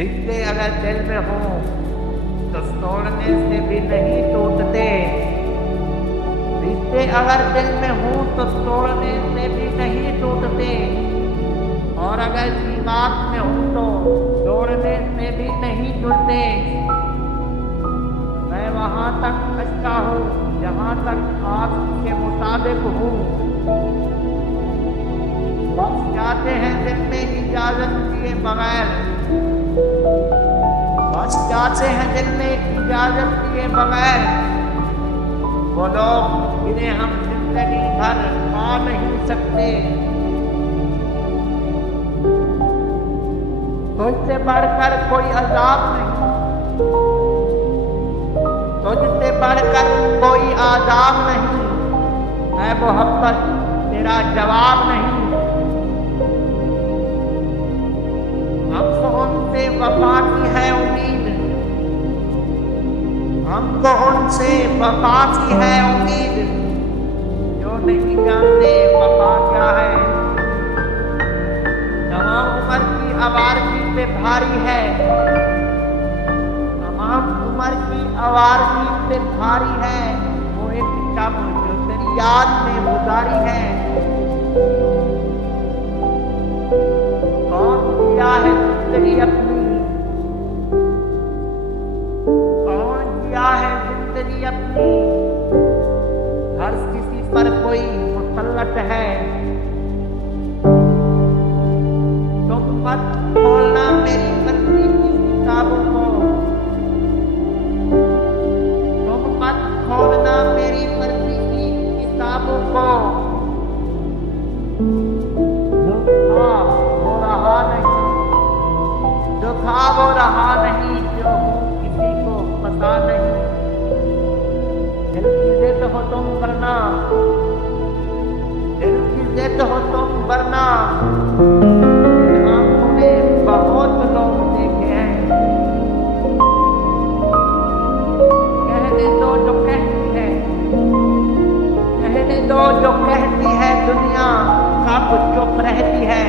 रिश्ते अगर दिल में हों तो तोड़ने से भी नहीं टूटते। रिश्ते अगर दिल में हों तो तोड़ने से भी नहीं टूटते। और अगर बात में हूं तो जोड़ने से भी नहीं जुड़ते। मैं वहां तक अच्छा हूँ जहां तक आप के मुताबिक हूँ। बस जाते हैं दिल में इजाजत दिए बगैर। बस जाते हैं दिल में इजाजत दिए बगैर। वो लोग जिन्हें हम जिंदगी भर पा नहीं सकते। तुझसे बढ़कर कोई अजाब नहीं, तुझसे बढ़कर कोई आदाब नहीं। है मोहब्बत तेरा जवाब नहीं। हमको उनसे वफा की है उम्मीद, हमको उनसे वफा की है उम्मीद, जो नहीं जानते वफा क्या है। तमाम उम्र की आवारगी पे भारी है, तमाम उम्र की आवारगी पे भारी है। वो एक शब जो तेरी याद में गुजारी है। कौन जिया है जिंदगी अपनी, कौन जिया है जिंदगी अपनी। हर किसी पर कोई मुसल्लत है। तुम मत खोलना मेरी मर्जी की किताबों को, तुम मत खोलना मेरी मर्जी की किताबों को। जो था वो रहा नहीं, जो था वो रहा नहीं, जो हूँ किसी को पता नहीं। दिल की जिद हो तुम वरना, दिल की जिद हो तुम वरना। आंखों में बहुत लोग देखे हैं। कहने दो जो कहती है, कहने दो जो कहती है। दुनिया कब चुप रहती है।